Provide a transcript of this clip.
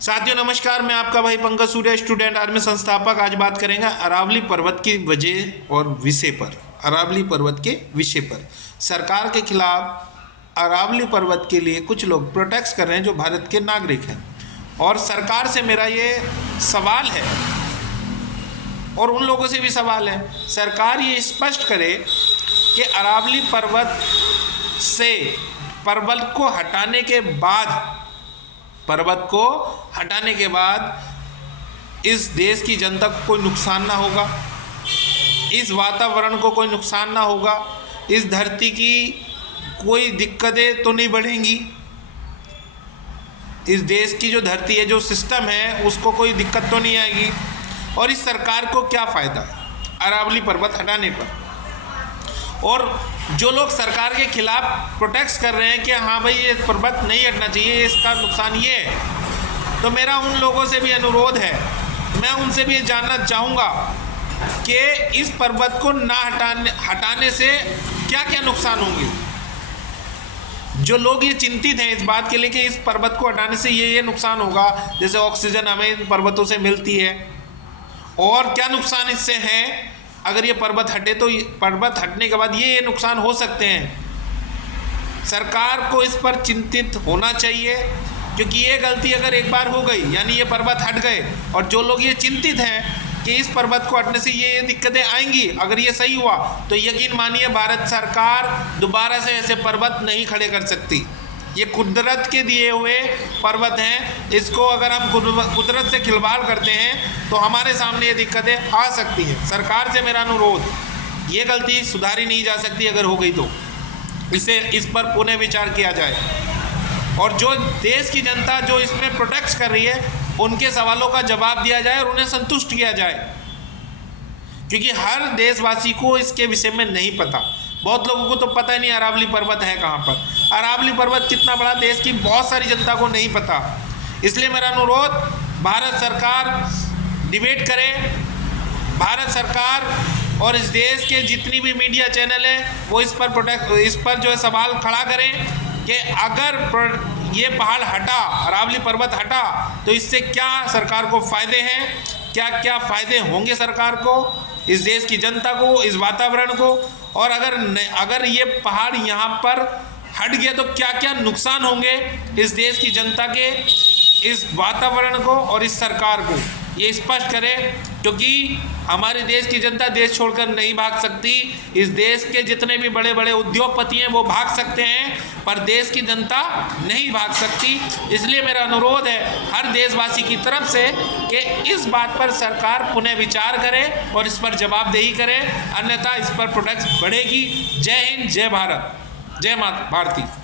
साथियों नमस्कार, मैं आपका भाई पंकज सूर्य, स्टूडेंट आर्मी संस्थापक। आज बात करेंगे अरावली पर्वत की वजह और विषय पर। अरावली पर्वत के विषय पर सरकार के खिलाफ अरावली पर्वत के लिए कुछ लोग प्रोटेस्ट कर रहे हैं जो भारत के नागरिक हैं, और सरकार से मेरा ये सवाल है और उन लोगों से भी सवाल है, सरकार ये स्पष्ट करे कि अरावली पर्वत से पर्वत को हटाने के बाद इस देश की जनता को कोई नुकसान ना होगा, इस वातावरण को कोई नुकसान ना होगा, इस धरती की कोई दिक्कतें तो नहीं बढ़ेंगी, इस देश की जो धरती है, जो सिस्टम है, उसको कोई दिक्कत तो नहीं आएगी। और इस सरकार को क्या फ़ायदा है अरावली पर्वत हटाने पर? और जो लोग सरकार के खिलाफ प्रोटेस्ट कर रहे हैं कि हाँ भाई ये पर्वत नहीं हटना चाहिए, इसका नुकसान ये है, तो मेरा उन लोगों से भी अनुरोध है, मैं उनसे भी जानना चाहूँगा कि इस पर्वत को ना हटाने से क्या क्या नुकसान होंगे। जो लोग ये चिंतित हैं इस बात के लिए कि इस पर्वत को हटाने से ये नुकसान होगा, जैसे ऑक्सीजन हमें इन पर्वतों से मिलती है, और क्या नुकसान इससे हैं अगर ये पर्वत हटे, तो पर्वत हटने के बाद ये नुकसान हो सकते हैं। सरकार को इस पर चिंतित होना चाहिए, क्योंकि ये गलती अगर एक बार हो गई, यानी ये पर्वत हट गए, और जो लोग ये चिंतित हैं कि इस पर्वत को हटने से ये दिक्कतें आएंगी, अगर ये सही हुआ तो यकीन मानिए भारत सरकार दोबारा से ऐसे पर्वत नहीं खड़े कर सकती। ये कुदरत के दिए हुए पर्वत हैं, इसको अगर हम कुदरत से खिलवाड़ करते हैं तो हमारे सामने ये दिक्कतें आ सकती हैं। सरकार से मेरा अनुरोध, ये गलती सुधारी नहीं जा सकती, अगर हो गई तो इस पर पुनः विचार किया जाए, और जो देश की जनता जो इसमें प्रोटेस्ट कर रही है उनके सवालों का जवाब दिया जाए और उन्हें संतुष्ट किया जाए, क्योंकि हर देशवासी को इसके विषय में नहीं पता। बहुत लोगों को तो पता ही नहीं अरावली पर्वत है कहाँ पर, अरावली पर्वत कितना बड़ा, देश की बहुत सारी जनता को नहीं पता। इसलिए मेरा अनुरोध, भारत सरकार डिबेट करे, भारत सरकार और इस देश के जितनी भी मीडिया चैनल हैं वो इस पर जो है सवाल खड़ा करें कि अगर ये पहाड़ हटा, अरावली पर्वत हटा, तो इससे क्या सरकार को फ़ायदे हैं, क्या क्या फ़ायदे होंगे सरकार को, इस देश की जनता को, इस वातावरण को, और अगर ये पहाड़ यहाँ पर हट गया तो क्या क्या नुकसान होंगे इस देश की जनता के, इस वातावरण को और इस सरकार को, ये स्पष्ट करें। क्योंकि हमारे देश की जनता देश छोड़कर नहीं भाग सकती। इस देश के जितने भी बड़े बड़े उद्योगपति हैं वो भाग सकते हैं, पर देश की जनता नहीं भाग सकती। इसलिए मेरा अनुरोध है हर देशवासी की तरफ से कि इस बात पर सरकार पुनः विचार करे और इस पर जवाबदेही करे, अन्यथा इस पर प्रोटेस्ट बढ़ेगी। जय हिंद, जय भारत, जय माता भारती।